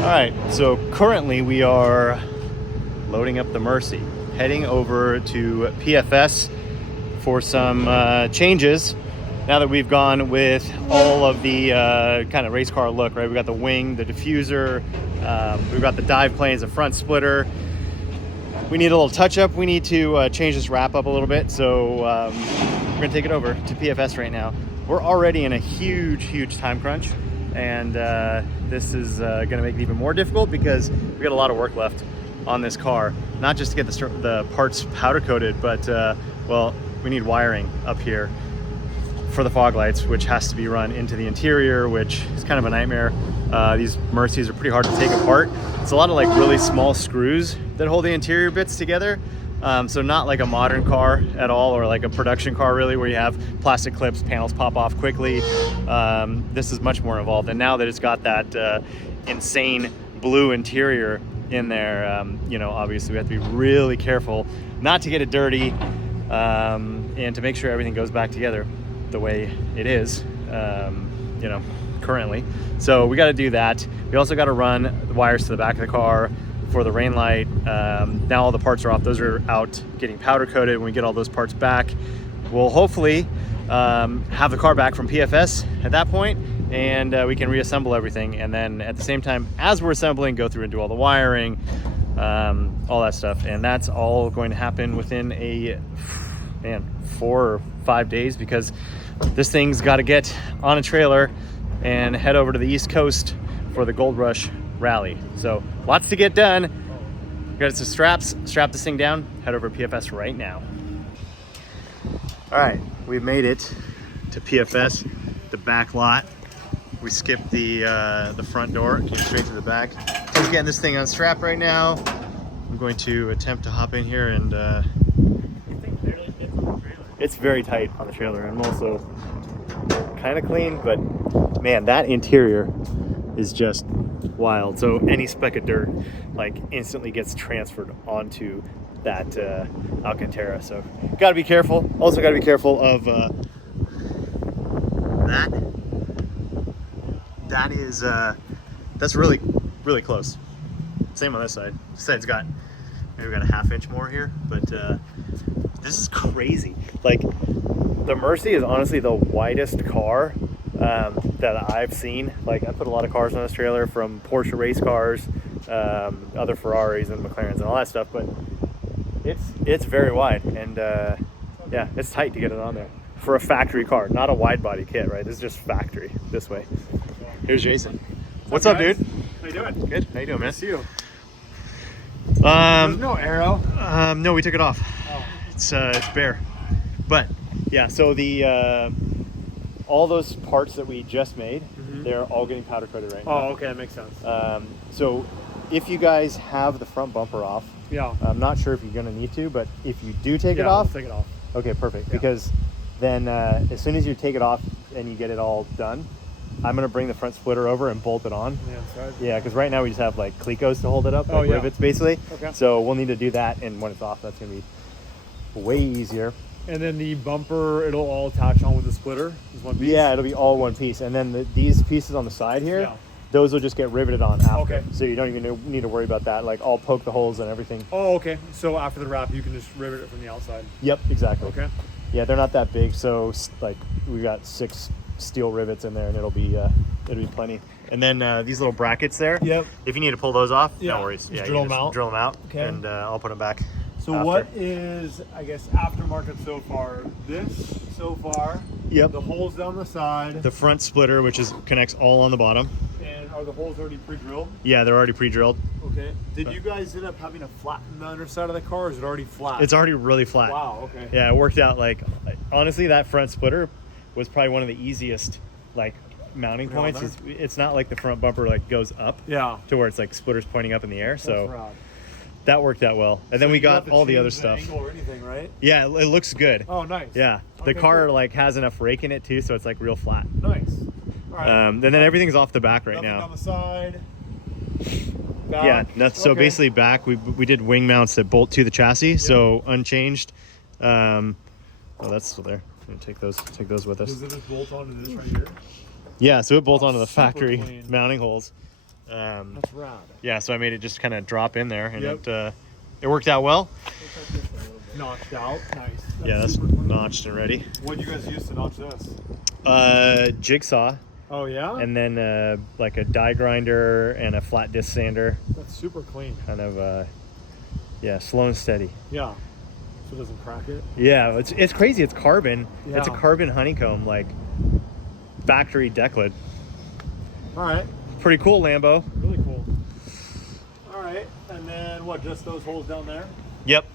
All right, so currently we are loading up the Mercy, heading over to PFS for some changes. Now that we've gone with all of the kind of race car look, right? We got the wing, the diffuser, we've got the dive planes, the front splitter. We need a little touch up. We need to change this wrap up a little bit. So we're gonna take it over to PFS right now. We're already in a huge time crunch. And this is gonna make it even more difficult because we got a lot of work left on this car. Not just to get the parts powder coated, but well, we need wiring up here for the fog lights, which has to be run into the interior, which is kind of a nightmare. These Mercies are pretty hard to take apart. It's a lot of like really small screws that hold the interior bits together. So not like a modern car at all, or like a production car really, where you have plastic clips, panels pop off quickly. This is much more involved. And now that it's got that insane blue interior in there, you know, obviously we have to be really careful not to get it dirty, and to make sure everything goes back together the way it is, you know, currently. So we got to do that. We also got to run the wires to the back of the car for the rain light. Now all the parts are off. Those are out getting powder coated. When we get all those parts back, we'll hopefully have the car back from PFS at that point, and we can reassemble everything. And then at the same time, as we're assembling, go through and do all the wiring, all that stuff. And that's all going to happen within a, man, 4 or 5 days, because this thing's got to get on a trailer and head over to the East Coast for the Gold Rush Rally. So lots to get done. Got some straps, strap this thing down, head over to PFS right now. All right, we've made it to PFS, the back lot. We skipped the front door, came straight to the back. Just getting this thing unstrapped right now. I'm going to attempt to hop in here, and it's very tight on the trailer. I'm also kind of clean, but man, that interior is just wild. So any speck of dirt like instantly gets transferred onto that Alcantara. So got to be careful. Also got to be careful of that is that's really close. Same on this side. This side's got maybe we got a ½ inch more here, but this is crazy. Like, the Mercy is honestly the widest car that I've seen. Like, I put a lot of cars on this trailer, from Porsche race cars, other Ferraris and McLarens and all that stuff, but it's very wide, and yeah, it's tight to get it on there for a factory car, not a wide body kit, right? This is just factory this way. Here's Jason. What's up, dude? How you doing? Good. How you doing, man? Nice to see you. There's no arrow. No, we took it off. Oh. It's bare. But yeah, so the all those parts that we just made, they're all getting powder coated right now. Oh, okay, that makes sense. So if you guys have the front bumper off, Yeah. I'm not sure if you're gonna need to, but if you do take it I'll off, take it off. okay, perfect. Yeah. Because then as soon as you take it off and you get it all done, I'm gonna bring the front splitter over and bolt it on. Yeah, that's right. Yeah, because right now we just have like clecos to hold it up, like Oh, yeah. rivets basically. Okay. So we'll need to do that, and when it's off, that's gonna be way easier. And then the bumper, it'll all attach on with the splitter. Is one piece. Yeah, it'll be all one piece, and then these pieces on the side here, Yeah. those will just get riveted on after. Okay. So you don't even need to worry about that. Like, I'll poke the holes and everything. Oh, okay. So after the wrap, you can just rivet it from the outside. Yep, exactly. Okay. Yeah, they're not that big, so like we got 6 steel rivets in there, and it'll be plenty. And then these little brackets there. Yep. If you need to pull those off, Yeah. no worries. Just Yeah, drill you them out. Drill them out. Okay. And I'll put them back. So after. what is, I guess, aftermarket so far? This so far. Yep. The holes down the side. The front splitter, which connects all on the bottom. And are the holes already pre-drilled? Yeah, they're already pre-drilled. Okay. Did you guys end up having to flatten the underside of the car, or is it already flat? It's already really flat. Wow. Okay. Yeah, it worked out. Like, honestly, that front splitter was probably one of the easiest like mounting Yeah, points. nice. It's not like the front bumper like goes up Yeah. to where it's like splitters pointing up in the air. That's So rad. that worked out well. And then So we you don't have got to all the change other stuff. Angle or anything, right? Yeah, it looks good. Oh, nice. Yeah, the Okay, car cool. like has enough rake in it too, so it's like real flat. Nice. All right. And then everything's off the back right Nothing now. on the side. Back. Yeah, so Okay. basically back we did wing mounts that bolt to the chassis, so unchanged. Oh, that's still there. I'm gonna take those with us. Does it just bolt onto this right here? Yeah, so it bolts onto the super factory clean. mounting holes. That's rad. Yeah, so I made it just kind of drop in there, and it worked out well. Notched out. Nice. That's super clean. notched and ready. What do you guys use to notch this? Jigsaw, Oh yeah. and then like a die grinder and a flat disc sander. That's super clean. Kind of slow and steady. Yeah. So it doesn't crack it. Yeah, it's crazy. It's carbon. Yeah. It's a carbon honeycomb, like factory decklid. All right. Pretty cool, Lambo. Really cool. All right. And then what? Just those holes down there? Yep.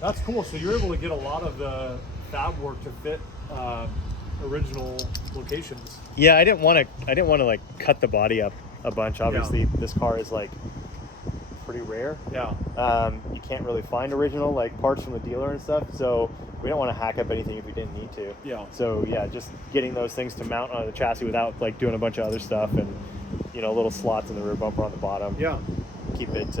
That's cool. So you're able to get a lot of the fab work to fit original locations. Yeah, I didn't want to like cut the body up a bunch. Obviously, this car is like pretty rare. Yeah. You can't really find original like parts from the dealer and stuff, so we don't want to hack up anything if we didn't need to. Yeah. So yeah, just getting those things to mount on the chassis without like doing a bunch of other stuff, and little slots in the rear bumper on the bottom. Yeah. Keep it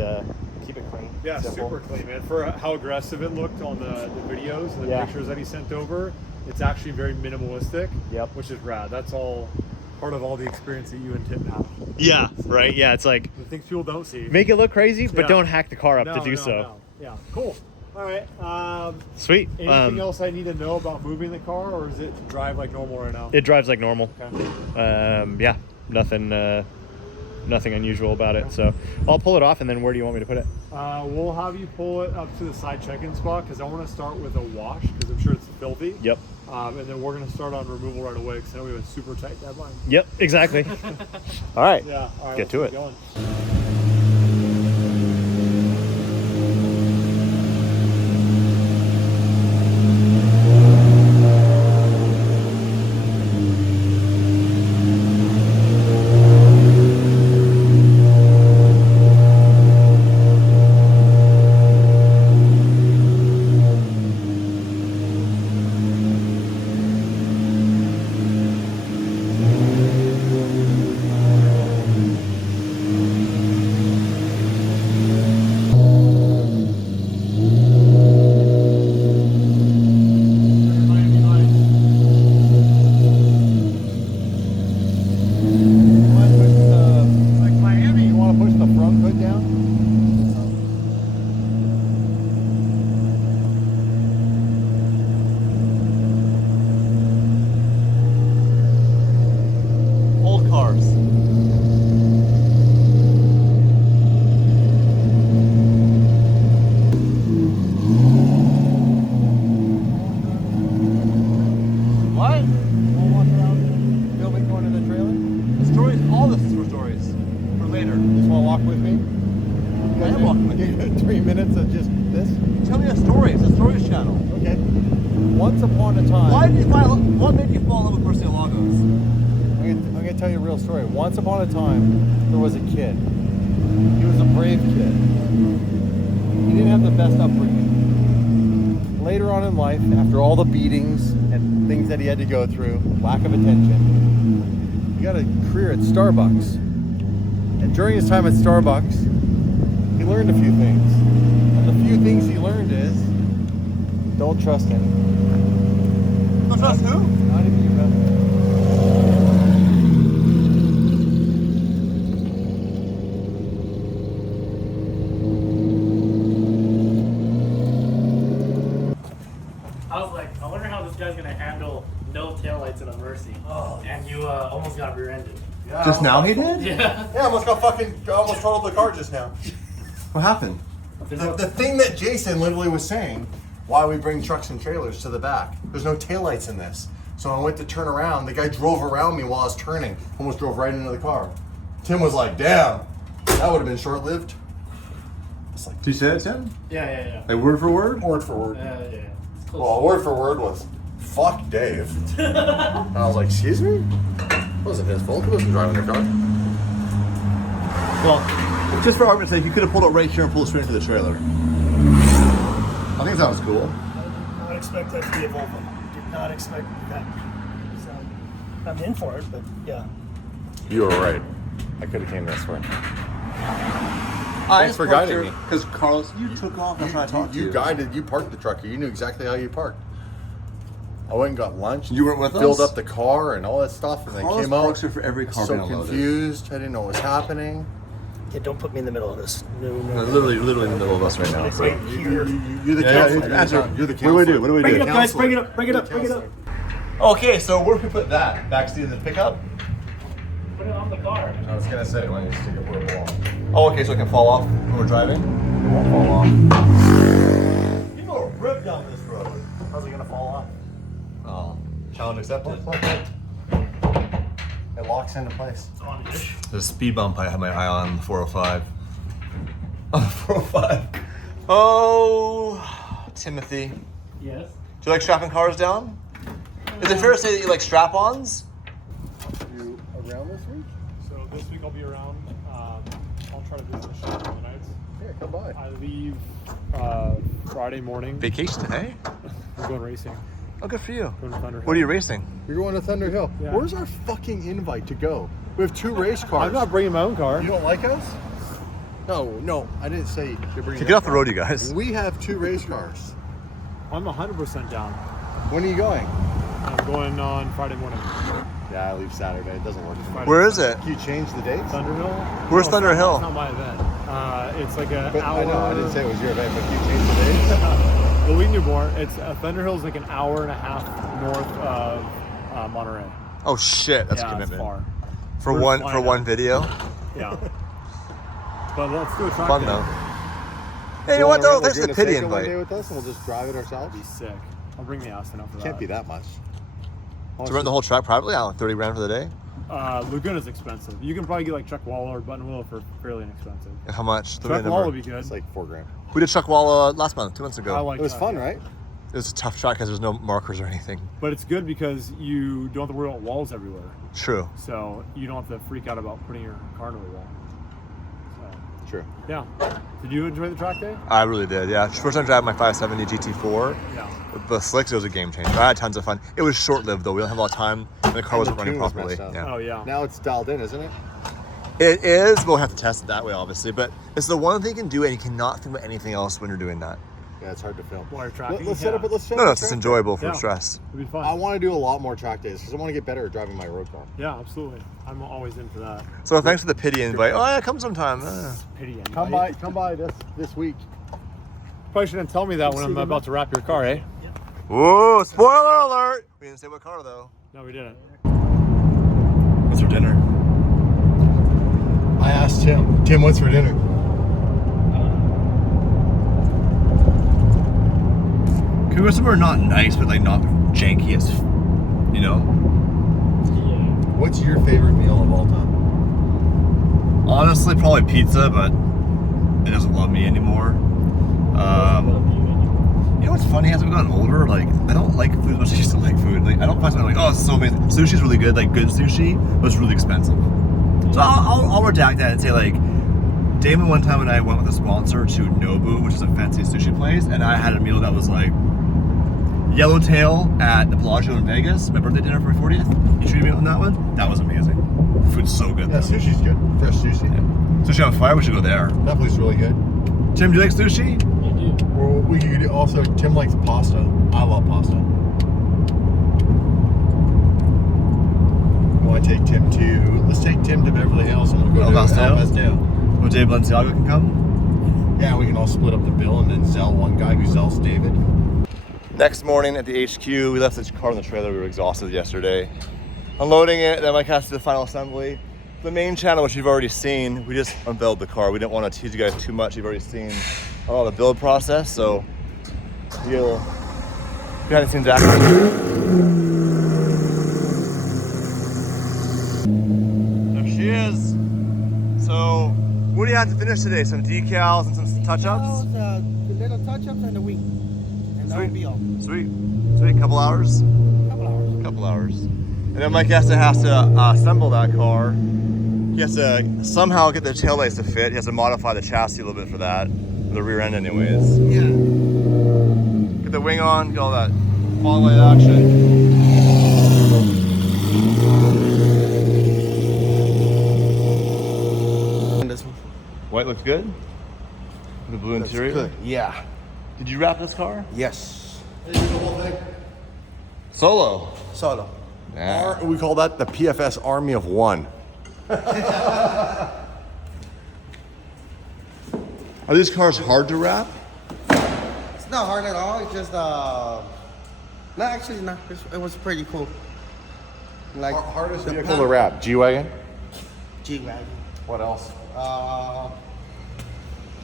clean. Yeah, simple. super clean, man. For how aggressive it looked on the videos and the Yeah. pictures that he sent over, it's actually very minimalistic. Yep. Which is rad. That's all part of all the experience that you and Tim have. Yeah. Right. Yeah. It's like The things people don't see. make it look crazy, but Yeah. don't hack the car up to do so. No. Yeah. Cool. All right. Sweet. Anything else I need to know about moving the car, or is it to drive like normal right now? It drives like normal. Okay. Yeah. Nothing unusual about it. So I'll pull it off, and then where do you want me to put it? We'll have you pull it up to the side check-in spot because I want to start with a wash because I'm sure it's filthy. Yep. And then we're going to start on removal right away because I know we have a super tight deadline. Yep. Exactly. All right. Yeah. All right. Get to it. Going. Once upon a time. What made you fall in love with Murcielagos? I'm going to tell you a real story. Once upon a time, there was a kid. He was a brave kid. He didn't have the best upbringing. Later on in life, after all the beatings and things that he had to go through, lack of attention, he got a career at Starbucks. And during his time at Starbucks, he learned a few things. And the few things he learned is, don't trust anyone. Don't trust who? Not even your best friend. I was like, I wonder how this guy's gonna handle no taillights in a Mercy. Oh. And you almost got rear-ended. Yeah, Just now he did? Yeah. Yeah, almost totaled the car just now. What happened? The thing that Jason literally was saying, why we bring trucks and trailers to the back. There's no taillights in this. So when I went to turn around, the guy drove around me while I was turning, almost drove right into the car. Tim was like, damn, that would have been short-lived. It's like, Did you say that, Tim? Yeah. Like word for word? word for word. Yeah. It's close. Well, word for word was, fuck Dave. And I was like, excuse me? It wasn't his fault. He wasn't driving the car. Well, just for argument's sake, you could have pulled up right here and pulled straight into the trailer. I think that was cool. Did not expect that to be a Volvo. Did not expect that. So I'm in for it, but yeah. You were right. I could have came this way. Thanks for guiding me. Because Carlos, you took off. That's when I talked to you. You parked the truck. You knew exactly how you parked. I went and got lunch. You weren't with Filled us? up the car and all that stuff, and then Carlos came out. parks here for every car being So unloaded. confused. I didn't know what was happening. Yeah, don't put me in the middle of this. No. Literally in the middle of us right now. Right here. You're the counselor. You're the counselor. What do we do? Bring it up, guys. Bring it up. Bring it up. Bring it up. Okay, so where can we put that? Backseat in the pickup? Put it on the car. I was gonna say, why don't you stick it where it belongs? Oh, okay, so it can fall off when we're driving? It won't fall off. People are ripped down this road. How's it gonna fall off? Oh, challenge accepted. It locks into place. It's on-ish. There's a speed bump I had my eye on the 405. On the 405. Oh, Timothy. Yes. Do you like strapping cars down? Is it fair to say that you like strap-ons? You around this week? So this week I'll be around. I'll try to visit the shop on the nights. Yeah, come by. I leave Friday morning. Vacation today? I'm going racing. Oh, good for you. Going to Thunder What are you racing? You're going to Thunder Hill. Yeah. Where's our fucking invite to go? We have 2 race cars. I'm not bringing my own car. You don't like us? No, I didn't say you're bringing. Get off the road, you guys. We have 2 race cars. I'm 100% down. When are you going? I'm going on Friday morning. Yeah, I leave Saturday. It doesn't work. Friday. Where is it? Can you change the dates? Thunder Hill? Where's Thunder it's not- Hill? It's not my event. It's like an But hour. I know, I didn't say it was your event, but can you change the dates? Well, we knew more. It's Thunder Hill's like an hour and a half north of Monterey. Oh shit, that's yeah, a commitment. It's far. For We're one flying one out. video. Yeah. But let's do a track Fun day. though. Hey, you know what though? Thanks for the pity One day invite. with us, and we'll just drive it ourselves. Be sick. I'll bring the Aston up for that. Can't be that much. To rent the whole track privately, I don't know, 30 grand for the day. Laguna's expensive. You can probably get like Chuckwalla or Buttonwillow for fairly inexpensive. How much? The Chuckwalla would be good. It's like $4,000. We did Chuckwalla last month, 2 months ago. I like It was that, fun, yeah. right? It was a tough track because there's no markers or anything. But it's good because you don't have to worry about walls everywhere. True. So you don't have to freak out about putting your car into a wall. So, True. yeah. Did you enjoy the track day? I really did, yeah. First time driving my 570 GT4. Yeah. With the slicks, it was a game changer. I had tons of fun. It was short-lived though. We don't have a lot of time, and the car wasn't running tune was properly. messed up. Yeah. Oh, yeah. Now it's dialed in, isn't it? It is, but we'll have to test it that way, obviously. But it's the one thing you can do, and you cannot think about anything else when you're doing that. Yeah, it's hard to film. While you're tracking, Let's yeah. set up. Let's set No, up no, a it's just track enjoyable for Yeah. stress. It'd be fun. day. I want to do a lot more track days because I want to get better at driving my road car. Yeah, absolutely. I'm always into that. So thanks for the pity invite. Oh yeah, come sometime. Pity and Come by this week. Probably shouldn't tell me that when I'm about to wrap your car, eh? Whoa! Spoiler alert! We didn't say what car though. No, we didn't. What's for dinner? I asked Tim. Tim, what's for dinner? Can we go somewhere not nice, but like not janky as, you know? What's your favorite meal of all time? Honestly, probably pizza, but it doesn't love me anymore. You know what's funny? As I've gotten older, like I don't like food as much as I used to like food. Like I don't find something like, oh, it's so amazing. Sushi's really good, like good sushi, but it's really expensive. So I'll redact that and say like, Damon one time and I went with a sponsor to Nobu, which is a fancy sushi place, and I had a meal that was like yellowtail at the Bellagio in Vegas, my birthday dinner for my 40th. You treated me on that one? That was amazing. The food's so good. Yeah, though. sushi's good. Fresh sushi. Sushi on fire, we should go there. That place is really good. Tim, do you like sushi? Or we could also, Tim likes pasta. I love pasta. We want to take Tim to, let's take Tim to Beverly Hills and we'll go El to Pastel? El Pastel. Well, Dave Balenciaga can come? Yeah, we can all split up the bill and then Zell one guy who Zells David. Next morning at the HQ, we left this car in the trailer. We were exhausted yesterday. Unloading it, then I cast the final assembly. The main channel, which you've already seen, we just unveiled the car. We didn't want to tease you guys too much. You've already seen a lot of the build process, so you get a little behind the scenes action. There she is. So, what do you have to finish today? Some decals and some touch-ups? The little touch-ups and the wing. And that Sweet. will be all. Sweet. Sweet. Couple hours? Couple hours. Couple hours. And then Mike has to assemble that car. He has to somehow get the taillights to fit. He has to modify the chassis a little bit for that. The rear end anyways. Yeah. Get the wing on, get all that fog light action. White looks good? The blue interior? Good. Yeah. Did you wrap this car? Yes. Solo. Solo. Yeah. Or we call that the PFS Army of One. Are these cars hard to wrap? It's not hard at all. It's just no, actually, no. It was pretty cool. Like Hardest the vehicle to wrap, G-Wagon? G-Wagon. What else?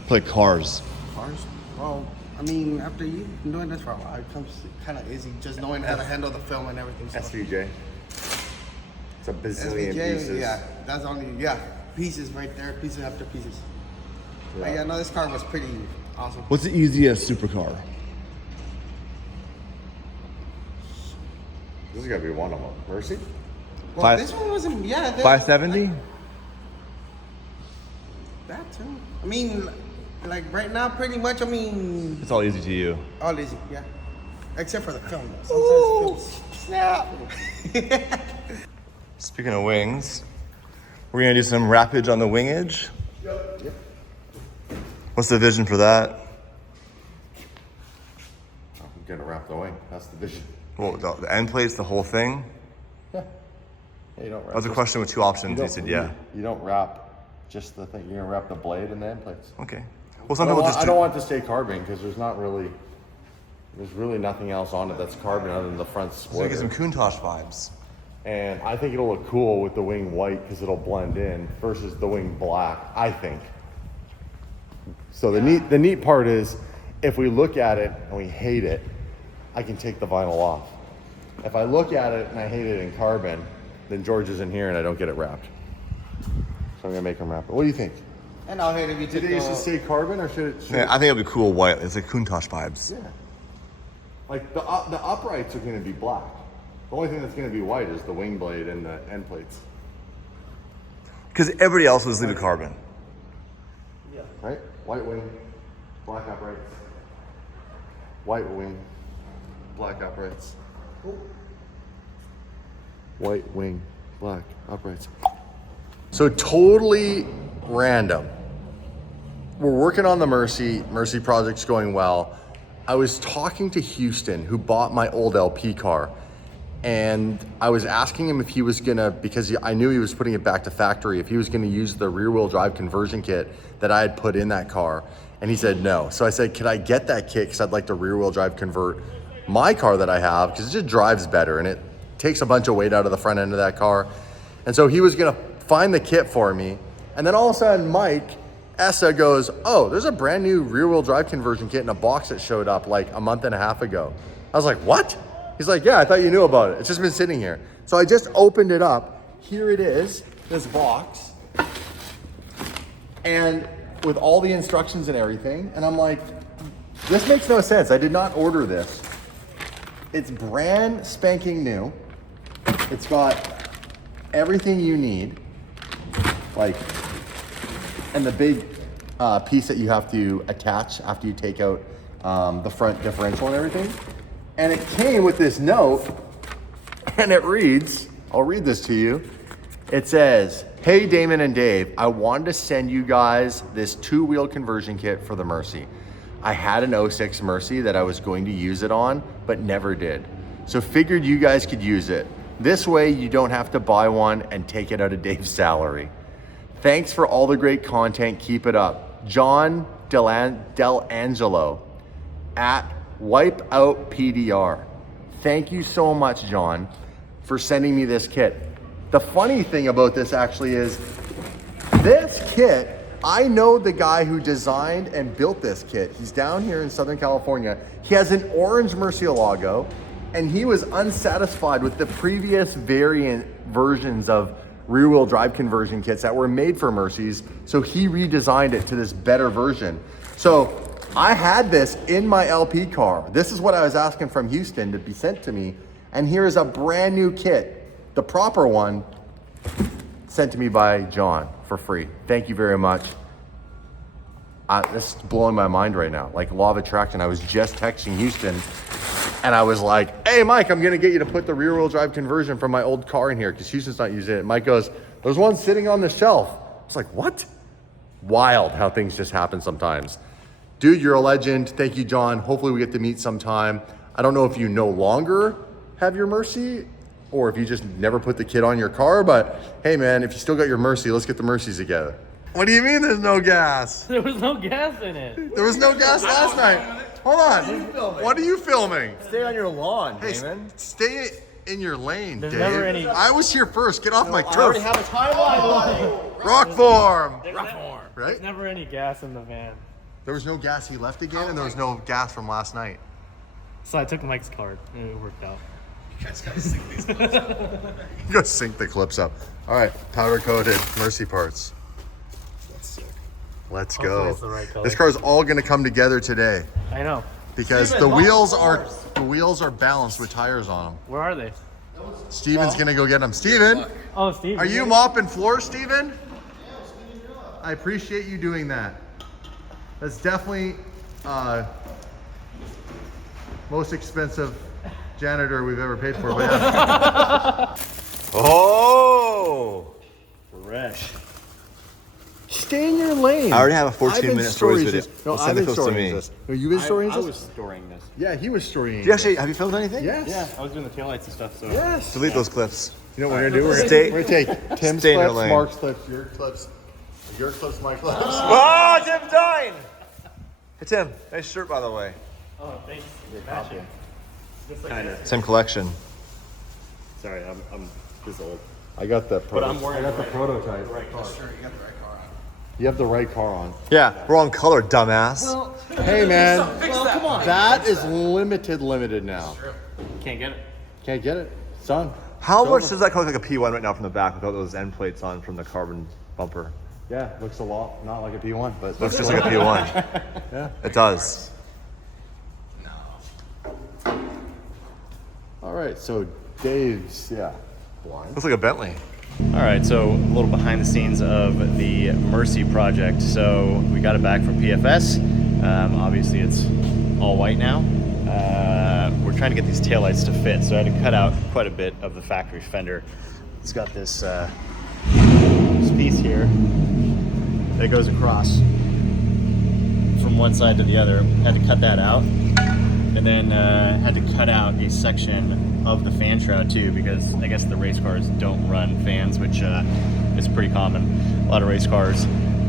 Like cars. Cars. Well, I mean, after you've been doing this for a while, it comes kind of easy. Just knowing how to handle the film and everything. So. SVJ. It's a bazillion pieces. Yeah, that's only pieces right there, pieces after pieces. But yeah, no, this car was pretty awesome. What's the easiest supercar? This is gonna be one of them. Mercy? Well, this one wasn't. 570? That too. I mean, like right now, pretty much. I mean, It's all easy to you. all easy. Yeah, except for the film. Sometimes Snap! Speaking of wings, we're gonna do some wrappage on the wingage. Yep. What's the vision for that? I'm gonna wrap the wing. That's the vision. Well, the end plates, the whole thing? Yeah, you don't wrap. That was a just- question with two options. you You don't- said yeah. You don't wrap just the thing. You're gonna wrap the blade and the end plates. Okay. Well, some people just I do. don't want it to stay carbon because there's really nothing else on it that's carbon other than the front So you splitter. get some Countach vibes. And I think it'll look cool with the wing white because it'll blend in versus the wing black, I think. So the neat part is if we look at it and we hate it, I can take the vinyl off. If I look at it and I hate it in carbon, then George is in here and I don't get it wrapped. So I'm gonna make him wrap it. What do you think? And I'll hate if you Did took it used to say carbon or should it? Yeah, I think it'll be cool white. It's like Countach vibes. Yeah. Like the uprights are gonna be black. The only thing that's gonna be white is the wing blade and the end plates, Because everybody else was leaving carbon. right? White wing, black uprights. White wing, black uprights. White wing, black uprights. So totally random. We're working on the Mercy project's going well. I was talking to Houston, who bought my old LP car, and I was asking him if he was gonna, because I knew he was putting it back to factory, if he was gonna use the rear wheel drive conversion kit that I had put in that car, and he said no. So I said, could I get that kit, because I'd like to rear wheel drive convert my car that I have, because it just drives better, and it takes a bunch of weight out of the front end of that car. And so he was gonna find the kit for me, and then all of a sudden Mike Essa goes, oh, there's a brand new rear wheel drive conversion kit in a box that showed up like a month and a half ago. I was like, what? He's like, yeah, I thought you knew about it. It's just been sitting here. So I just opened it up. Here it is, this box. And with all the instructions and everything. And I'm like, this makes no sense. I did not order this. It's brand spanking new. It's got everything you need. Like, and the big piece that you have to attach after you take out the front differential and everything. And it came with this note, and it reads, I'll read this to you. It says, hey Damon and Dave, I wanted to send you guys this 2-wheel conversion kit for the Mercy. I had an 06 Mercy that I was going to use it on, but never did. So figured you guys could use it. This way you don't have to buy one and take it out of Dave's salary. Thanks for all the great content. Keep it up. John Delangelo at Wipeout PDR. Thank you so much, John, for sending me this kit. The funny thing about this actually is this kit, I know the guy who designed and built this kit. He's down here in Southern California. He has an orange Murcielago, and he was unsatisfied with the previous versions of rear-wheel drive conversion kits that were made for Mercies, so he redesigned it to this better version. So I had this in my LP car. This is what I was asking from Houston to be sent to me, and here is a brand new kit, the proper one, sent to me by John for free. Thank you very much. This is blowing my mind right now, like law of attraction. I was just texting Houston, and I was like, hey, Mike, I'm gonna get you to put the rear wheel drive conversion from my old car in here because Houston's not using it. Mike goes, there's one sitting on the shelf. I was like, what? Wild how things just happen sometimes. Dude, you're a legend. Thank you, John. Hopefully we get to meet sometime. I don't know if you no longer have your Murci, or if you just never put the kit on your car. But hey man, if you still got your Murci, let's get the Murcis together. What do you mean there's no gas? There was no gas in it. There was no gas last night. Hold on. What are you filming? Stay on your lawn, Hey, Damon. stay in your lane, There's Dave. never any- I was here first. Get off my I turf. already have a timeline. Rock form. There's Right? There's never any gas in the van. There was no gas. He left again, and there was no gas from last night. So I took Mike's card and it worked out. You gotta sync the clips up. All right, powder coated Murci parts. That's sick. Let's Hopefully go. it's the right color. This car is all gonna come together today I know. because the wheels are balanced with tires on them. Where are they? Steven's gonna go get them. Steven, Oh, Steve. are you mopping floors, Steven? I appreciate you doing that. That's definitely most expensive janitor we've ever paid for. But yeah. Oh! Fresh. Stay in your lane. I already have a 14-minute stories video. No, Let's I've send been it close to storying me. this. No, you've been storying I this? was storing this. Yeah, he was storying. Do you actually, have you filmed anything? Yes. Yeah, I was doing the taillights and stuff. So Yes. Delete those clips. You know what we're gonna do? We're Stay- gonna take Tim's stay in your clips, lane. Mark's clips, your clips, my clips. Oh, Tim's dying! Hey, Tim, nice shirt, by the way. Oh, thanks. Matching. Just like that. Same collection. sorry, I'm just old. I got the But I'm wearing I got the prototype. You have the right car on. Yeah, wrong color, dumbass. Hey man, come on. That is limited now. Can't get it. Can't get it. It's done. How It's much over. does that look like a P1 right now from the back without those end plates on from the carbon bumper? Yeah, looks a lot not like a P1, but Looks just like a P1. yeah. It does. All right, so Dave's blind. Looks like a Bentley. All right, so a little behind the scenes of the Murci project. So we got it back from PFS. Obviously, it's all white now. We're trying to get these taillights to fit, so I had to cut out quite a bit of the factory fender. It's got this piece here that goes across from one side to the other. Had to cut that out, and then had to cut out a section of the fan shroud too, because I guess the race cars don't run fans, which is pretty common. A lot of race cars,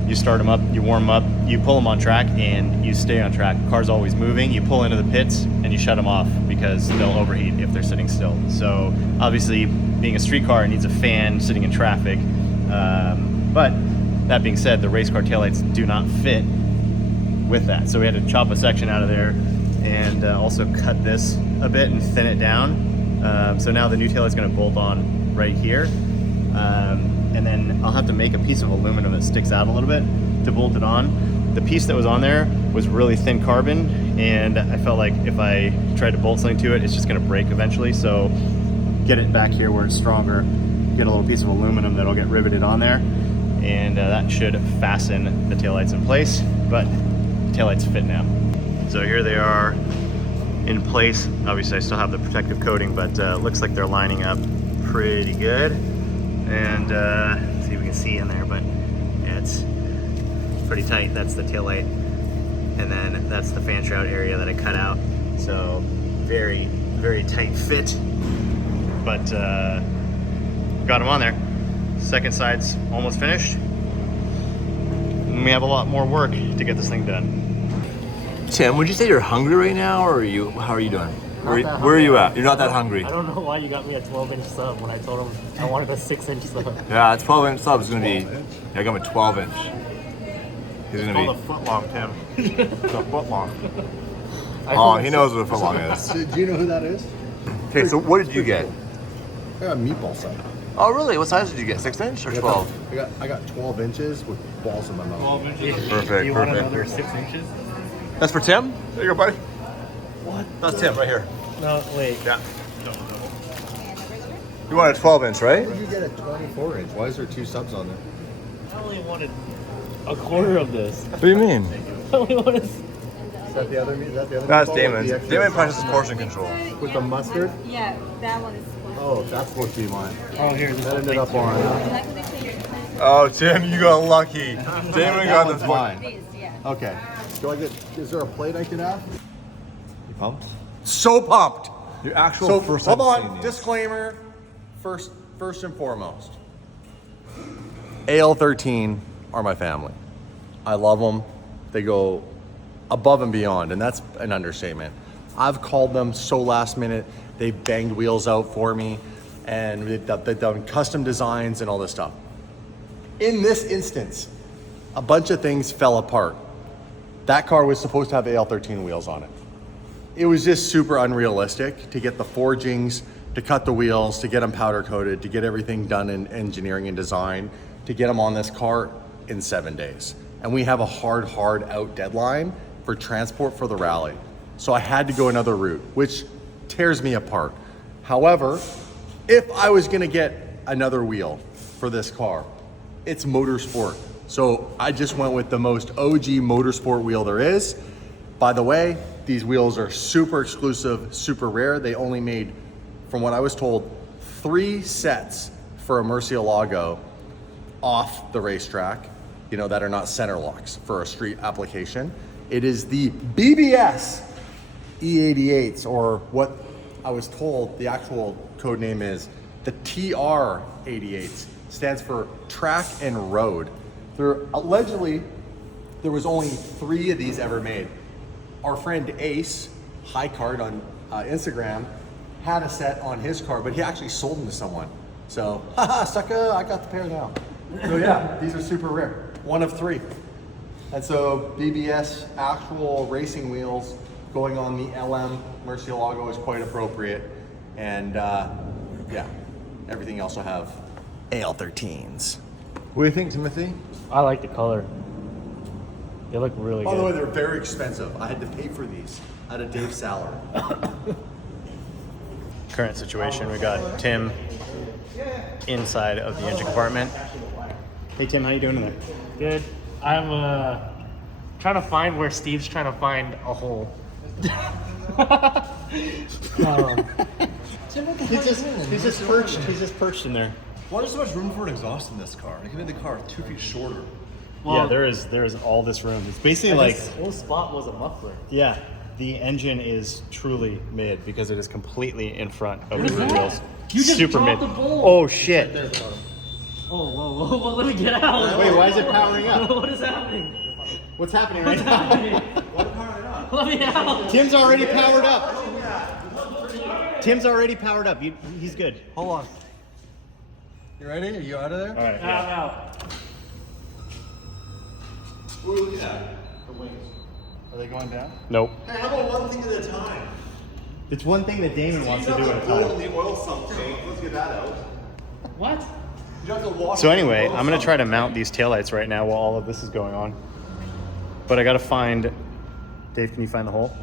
you start them up, you warm them up, you pull them on track, and you stay on track. The car's always moving. You pull into the pits and you shut them off because they'll overheat if they're sitting still. So obviously, being a street car, it needs a fan sitting in traffic. But that being said, the race car taillights do not fit with that. So we had to chop a section out of there and also cut this a bit and thin it down. So now the new taillight's going to bolt on right here. And then I'll have to make a piece of aluminum that sticks out a little bit to bolt it on. The piece that was on there was really thin carbon, and I felt like if I tried to bolt something to it, it's just going to break eventually. So get it back here where it's stronger, get a little piece of aluminum that'll get riveted on there, and that should fasten the taillights in place. But the taillights fit now. So here they are in place. Obviously I still have the protective coating, but looks like they're lining up pretty good. And let's see if we can see in there, but yeah, it's pretty tight. That's the taillight, and then that's the fan shroud area that I cut out. So very, very tight fit, but got them on there. Second side's almost finished, and we have a lot more work to get this thing done. Tim, would you say you're hungry right now, or how are you doing? Where are you at? You're not that hungry. I don't know why you got me a 12-inch sub when I told him I wanted a 6-inch sub. Yeah, a 12-inch sub is going to be, I got him a 12-inch. He's going to Called a be, foot long, Tim. It's a foot long. oh, he knows what a foot long is. Do you know who that is? Okay, so what did you get? I got a meatball sub. Oh, really? What size did you get? 6-inch or 12? I got 12 inches with balls in my mouth. 12 inches. Perfect, You want perfect. another 6 inches? That's for Tim? There you go, buddy. What? That's Tim right here. No, wait. Yeah. You want a 12-inch, right? Why did you get a 24 inch? Why is there two subs on there? I only wanted a quarter of this. What do you mean? I only wanted. Is that the other meat? That's meatball with Damon's. the extra Damon sauce? practices portion control. With the mustard? Yeah, that one is. Oh, that's supposed to be mine. Oh, here. This That ended up on. Oh, Tim, you got lucky. Damon got That this one's one. mine. Yeah. Okay. Do I get? Is there a plate I can have? You pumped? So pumped. Your actual So first hold time seeing on, these. disclaimer. First and foremost, AL13 are my family. I love them. They go above and beyond, and that's an understatement. I've called them so last minute. They banged wheels out for me, and they've done custom designs and all this stuff. In this instance, a bunch of things fell apart. That car was supposed to have AL13 wheels on it. It was just super unrealistic to get the forgings, to cut the wheels, to get them powder coated, to get everything done in engineering and design, to get them on this car in 7 days. And we have a hard out deadline for transport for the rally. So I had to go another route, which tears me apart. However, if I was gonna get another wheel for this car, it's Motorsport. So I just went with the most OG Motorsport wheel there is. By the way, these wheels are super exclusive, super rare. They only made, from what I was told, 3 sets for a Murcielago off the racetrack, you know, that are not center locks for a street application. It is the BBS E88s, or what I was told the actual code name is the TR88s. Stands for track and road. Allegedly, there was only 3 of these ever made. Our friend Ace, high card on Instagram, had a set on his car, but he actually sold them to someone. So, haha, sucker, I got the pair now. So yeah, these are super rare. 1 of 3. And so BBS actual racing wheels going on the LM Murcielago is quite appropriate. And yeah, everything else will have AL13s. What do you think, Timothy? I like the color. They look really By good. the way, they're very expensive. I had to pay for these out of Dave's salary. Current situation, we got Tim inside of the engine compartment. Hey Tim, how you doing in there? Good. I'm trying to find where Steve's trying to find a hole. He's just perched in there. Why is there so much room for an exhaust in this car? They can make the car 2 feet shorter. Yeah, there is all this room. It's basically like, this whole spot was a muffler. yeah, the engine is truly mid because it is completely in front of the wheels. You just super dropped mid. the bolt. Oh shit! Oh, whoa, let me get out. Wait, why is it powering up? What is happening? What's happening right now? Let me out. Tim's already powered up. Tim's already powered up. He's good. Hold on. You ready? Are you out of there? All right. I'm out. What are we looking at? The wings. Are they going down? Nope. Hey, how about one thing at a time? It's one thing that Damon wants to do at a Oil time. in the oil sump tank. Let's get that out. What? You don't have to wash So anyway, the oil I'm gonna sump. try to mount these taillights right now while all of this is going on. But I gotta find. Dave, can you find the hole?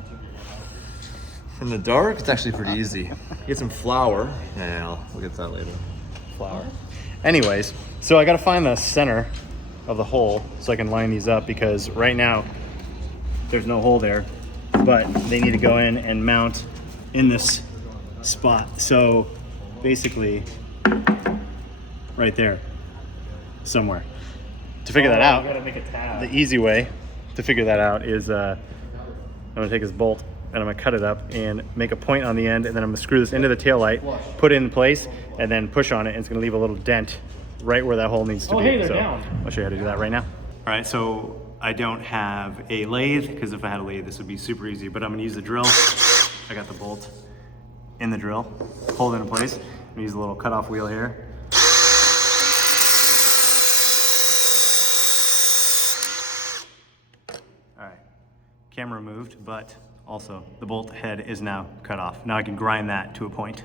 In the dark, it's actually pretty easy. Get some flour. Yeah, we'll get to that later. Flower. Anyways, so I gotta find the center of the hole so I can line these up because right now there's no hole there, but they need to go in and mount in this spot. So basically right there somewhere. To figure that out, You gotta make a tab. the easy way to figure that out is I'm gonna take this bolt and I'm gonna cut it up and make a point on the end, and then I'm gonna screw this into the taillight, put it in place, and then push on it, and it's gonna leave a little dent right where that hole needs to Oh, be. hey, they're So down. I'll show you how to do that right now. All right, so I don't have a lathe, because if I had a lathe, this would be super easy, but I'm gonna use the drill. I got the bolt in the drill, hold it in place. I'm gonna use a little cutoff wheel here. All right, camera moved, but also the bolt head is now cut off. Now I can grind that to a point.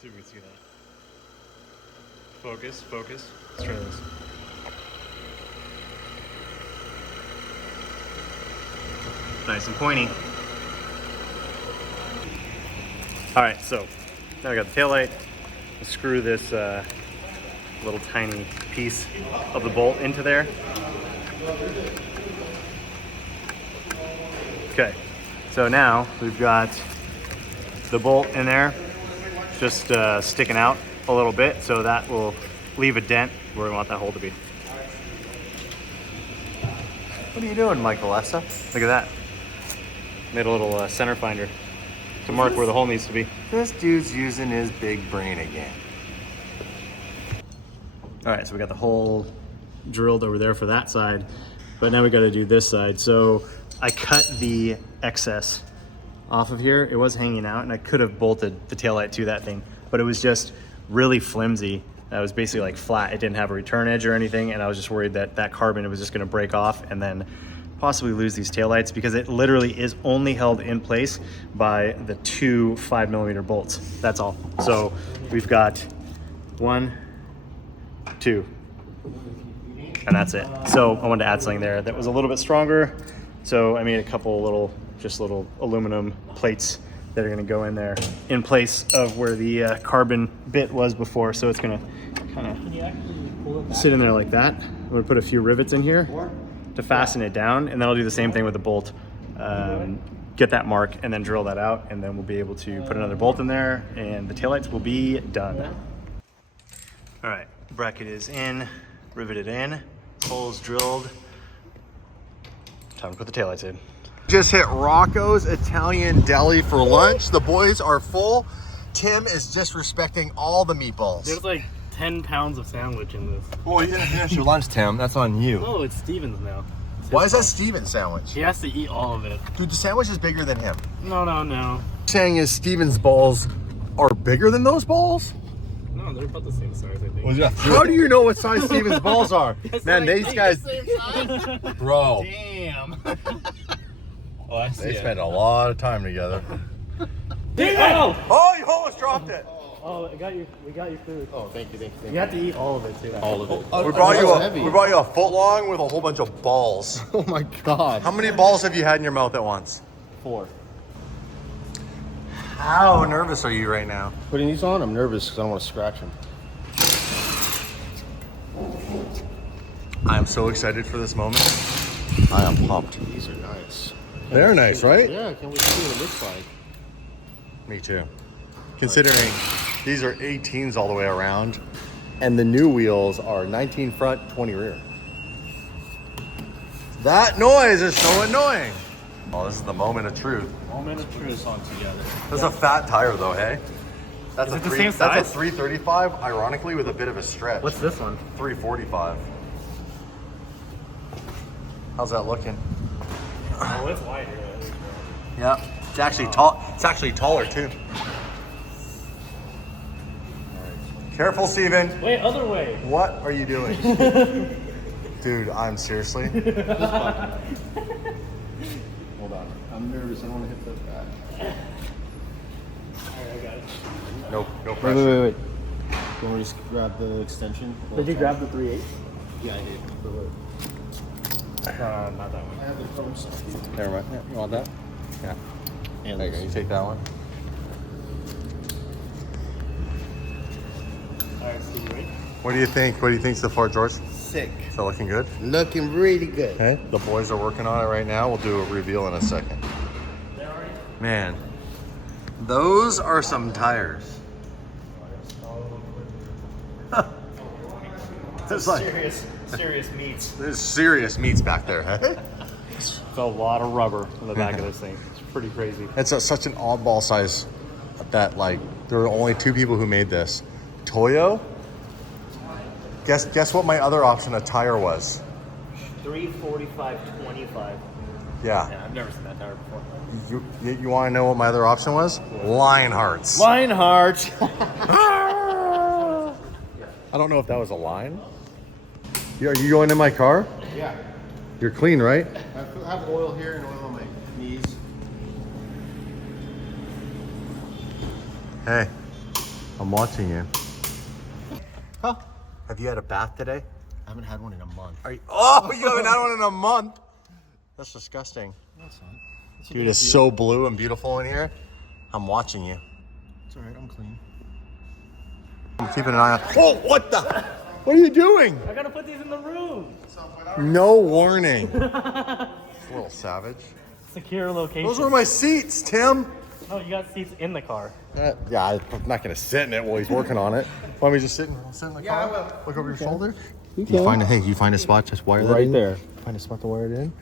See if we can see that. Focus, focus. Let's try this. Nice and pointy. All right, so now I got the taillight. Screw this little tiny piece of the bolt into there. Okay, So now we've got the bolt in there, just sticking out a little bit, so that will leave a dent where we want that hole to be. What are you doing, Michaelessa? Look at that. Made a little center finder to mark where the hole needs to be. This dude's using his big brain again. All right, so we got the hole drilled over there for that side, but now we got to do this side. So I cut the excess off of here. It was hanging out, and I could have bolted the taillight to that thing, but it was just really flimsy. It was basically like flat. It didn't have a return edge or anything, and I was just worried that that carbon was just going to break off and then possibly lose these taillights, because it literally is only held in place by the 2 5mm bolts. That's all. So we've got 1, 2, and that's it. So I wanted to add something there that was a little bit stronger. So I made a couple little aluminum plates that are going to go in there in place of where the carbon bit was before. So it's going to kind of sit in there like that. I'm going to put a few rivets in here to fasten it down, and then I'll do the same thing with the bolt. Get that mark and then drill that out, and then we'll be able to put another bolt in there and the taillights will be done. All right, bracket is in, riveted in, holes drilled. Time to put the taillights in. Just hit Rocco's Italian Deli for lunch. The boys are full. Tim is disrespecting all the meatballs. There's like 10 pounds of sandwich in this. Well, you didn't finish your lunch, Tim. That's on you. Oh, it's Steven's now. Why is that Steven's sandwich? He has to eat all of it. Dude, the sandwich is bigger than him. No. Saying is Steven's balls are bigger than those balls? No, they're about the same size, I think. How do you know what size Steven's balls are? Man, these guys, bro, Damn. Oh, I see they it. spend a lot of time together. Damn! Oh, you almost dropped it. Oh, we got your food. Oh, thank you. You have to eat all of it too. All of it. We brought you a foot long with a whole bunch of balls. Oh my God. How many balls have you had in your mouth at once? 4. How nervous are you right now? Putting these on, I'm nervous because I don't want to scratch them. I'm so excited for this moment. I am pumped. These are nice. They're nice, right? Yeah, can't wait to see what it looks like. Me too. Considering these are 18s all the way around, and the new wheels are 19 front, 20 rear. That noise is so annoying. Oh, this is the moment of truth. Moment of truth on together. That's a fat tire though, hey? That's Is a it the same That's size? a 335, ironically, with a bit of a stretch. What's this one? 345. How's that looking? Oh, it's wider. Yeah, it's actually tall. It's actually taller too. Careful, Steven. Wait, other way. What are you doing? Dude, I'm seriously. Hold on. I'm nervous. I don't want to hit the back. Alright, I got it. No pressure. Wait. You want me to just grab the extension? Did you grab the 3/8? Yeah, I did. Not that one. I have the chrome stuff. Never mind. Yeah, you want that? Yeah. And There you go. You take that one. Alright, Steve, you ready? What do you think? What do you think so far, George? Sick. Is that looking good? Looking really good. Okay. The boys are working on it right now. We'll do a reveal in a second. Man, those are some tires. There's like Serious meats. there's serious meats back there, huh? It's a lot of rubber on the back of this thing. It's pretty crazy. It's such an oddball size that like there are only 2 people who made this. Toyo. Guess what my other option of tire was? 345/25. Yeah. Yeah, I've never seen that tire before. You want to know what my other option was? Lionhearts. Lionheart. I don't know if that was a line. Are you going in my car? Yeah. You're clean, right? I have oil here and oil on my knees. Hey, I'm watching you. Huh? Have you had a bath today? I haven't had one in a month. You haven't had one in a month? That's disgusting. That's fine. Dude, it's so blue and beautiful in here. I'm watching you. It's alright, I'm clean. I'm keeping an eye on. Oh, what the? What are you doing? I gotta put these in the room. No warning. A little savage. secure location. Those were my seats, Tim. No, you got seats in the car. Yeah, I'm not gonna sit in it while he's working on it. Why don't we just sit in the car? I will. Look over your shoulder. You find a spot, just wire that Right in. there. Find a spot to wire it in.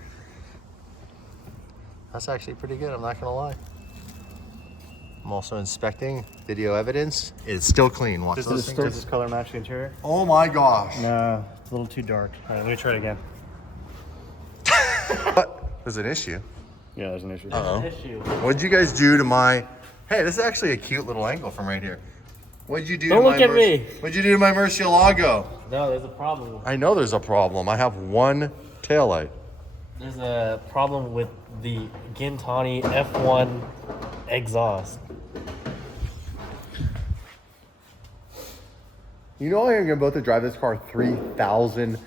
That's actually pretty good, I'm not gonna lie. I'm also inspecting video evidence. It's still clean. Watch Does those this, things. does this color match the interior? Oh my gosh. No, it's a little too dark. All right, let me try it again. What? There's an issue. Yeah, there's an issue. Issue. What'd you guys do to my... Hey, this is actually a cute little angle from right here. What'd you do Don't to look my at me. What'd you do to my Murcielago? No, there's a problem. I know there's a problem. I have one taillight. There's a problem with the Gintani F1 exhaust. You know I'm about to drive this car 3,000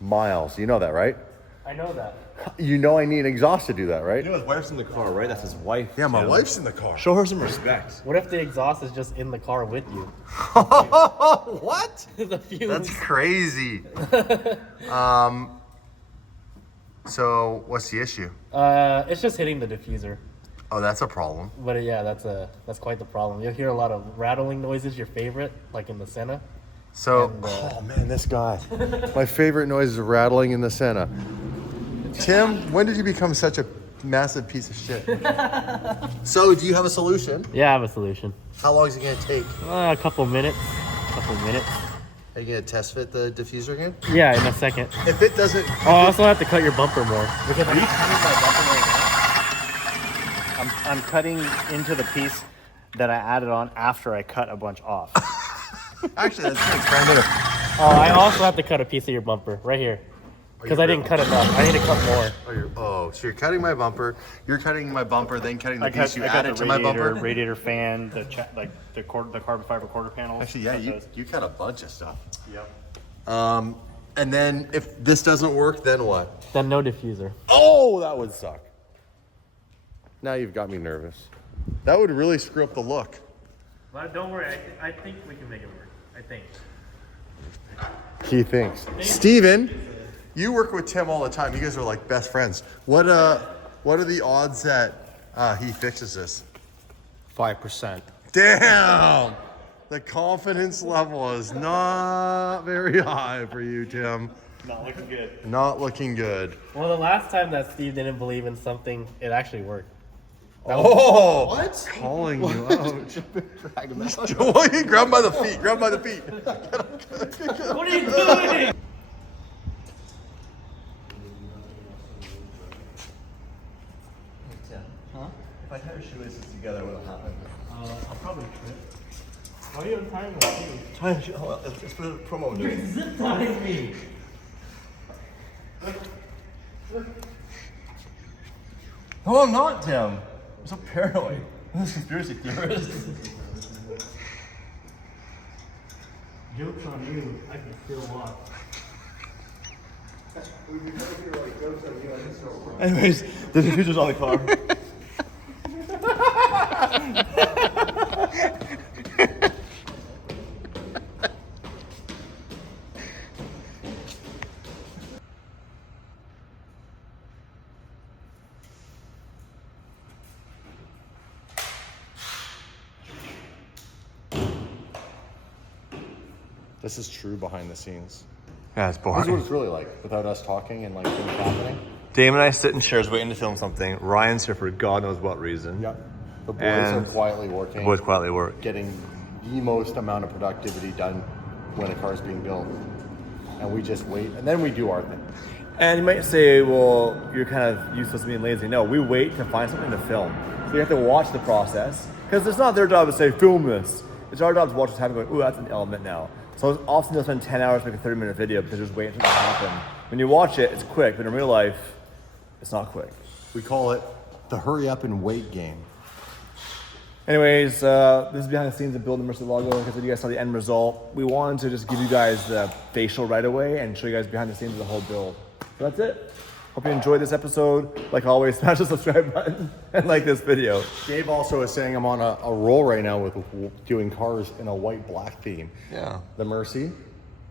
miles. You know that, right? I know that. You know I need an exhaust to do that, right? You know his wife's in the car, right? That's his wife. Yeah, my wife's in the car. Show her some respect. What if the exhaust is just in the car with you? What? The fumes. That's crazy. So what's the issue? It's just hitting the diffuser. Oh, that's a problem. But yeah, that's quite the problem. You'll hear a lot of rattling noises. Your favorite, like in the Senna. So, And, oh man, this guy. My favorite noise is rattling in the Senna. Tim, when did you become such a massive piece of shit? So, do you have a solution? Yeah, I have a solution. How long is it gonna take? A couple minutes. Are you gonna test fit the diffuser again? Yeah, in a second. If it doesn't, Oh, I also have to cut your bumper more. Because I'm cutting my bumper right now. I'm cutting into the piece that I added on after I cut a bunch off. actually, that's good. Try another. Oh, I also have to cut a piece of your bumper right here. Because I didn't cut enough. I need to cut more. So you're cutting my bumper. You're cutting my bumper, then cutting the piece you I cut added the to my bumper. radiator fan, the carbon fiber quarter panels. Actually, yeah, Cut those. you cut a bunch of stuff. Yep. And then if this doesn't work, then what? Then no diffuser. Oh, that would suck. Now you've got me nervous. That would really screw up the look. But don't worry, I think we can make it work. I think. He thinks. Steven, you work with Tim all the time. You guys are like best friends. What are the odds that he fixes this? 5%. Damn! The confidence level is not very high for you, Tim. Not looking good. Not looking good. Well, the last time that Steve didn't believe in something, it actually worked. Oh! What? Calling you out. Grab him by the feet. Grab him by the feet. What are you doing? If I had our shoelaces together, what would happen? I'll probably trip. Why are you untying my shoes? Let's put a promo into it. Zip tying me. No, I'm not, Tim. I'm so paranoid. I'm a conspiracy theorist. Joke's on you. I can still walk. Anyways, the diffuser's on the car. This is true behind the scenes. Yeah, it's This is what boring. it's really like without us talking and like things happening. Dame and I sit in chairs waiting to film something. Ryan's here for God knows what reason. Yep. The boys And are quietly working, Both quietly work. getting the most amount of productivity done when a car is being built. And we just wait, and then we do our thing. And you might say, well, you're kind of useless being lazy. No, we wait to find something to film. So we have to watch the process. Because it's not their job to say, film this. It's our job to watch what's happening, going, ooh, that's an element now. So often they'll spend 10 hours making a 30-minute video because they're just waiting for it to happen. When you watch it, it's quick, but in real life, it's not quick. We call it the hurry up and wait game. Anyways, this is behind the scenes of building Murcielago. Like I said, you guys saw the end result. We wanted to just give you guys the facial right away and show you guys behind the scenes of the whole build. So that's it. Hope you enjoyed this episode. Like always, smash the subscribe button and like this video. Dave also is saying I'm on a roll right now with doing cars in a white-black theme. Yeah. The Mercy,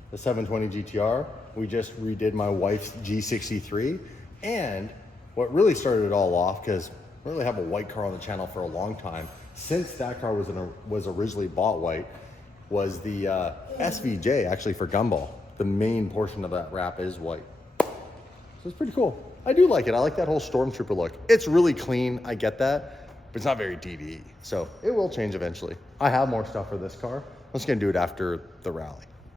the 720 GTR. We just redid my wife's G63, and what really started it all off, because we really have a white car on the channel for a long time, since that car was originally bought white, was the SVJ, actually, for Gumball. The main portion of that wrap is white. So it's pretty cool. I do like it. I like that whole Stormtrooper look. It's really clean, I get that, but it's not very DDE. So it will change eventually. I have more stuff for this car. I'm just gonna do it after the rally.